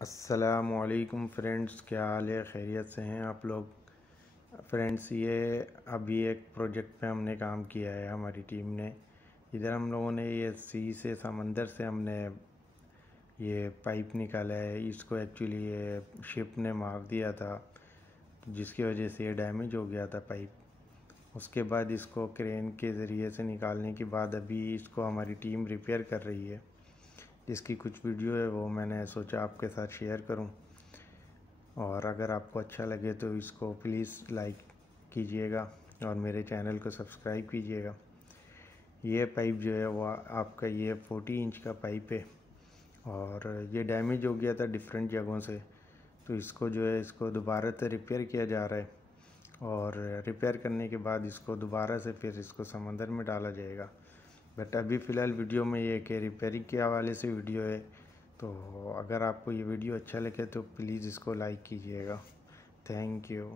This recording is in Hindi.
अस्सलामुअलैकुम फ्रेंड्स, क्या हाल है? खैरियत से हैं आप लोग? फ्रेंड्स, ये अभी एक प्रोजेक्ट पे हमने काम किया है हमारी टीम ने। इधर हम लोगों ने ये सी से, समंदर से हमने ये पाइप निकाला है। इसको एक्चुअली ये शिप ने मार दिया था, जिसकी वजह से ये डैमेज हो गया था पाइप। उसके बाद इसको क्रेन के ज़रिए से निकालने के बाद अभी इसको हमारी टीम रिपेयर कर रही है। जिसकी कुछ वीडियो है वो मैंने सोचा आपके साथ शेयर करूं। और अगर आपको अच्छा लगे तो इसको प्लीज़ लाइक कीजिएगा और मेरे चैनल को सब्सक्राइब कीजिएगा। ये पाइप जो है वो आपका ये 40 इंच का पाइप है और ये डैमेज हो गया था डिफरेंट जगहों से। तो इसको जो है इसको दोबारा से रिपेयर किया जा रहा है और रिपेयर करने के बाद इसको दोबारा से फिर इसको समंदर में डाला जाएगा। बट अभी फ़िलहाल वीडियो में ये कि रिपेयरिंग के हवाले से वीडियो है। तो अगर आपको ये वीडियो अच्छा लगे तो प्लीज़ इसको लाइक कीजिएगा। Thank you.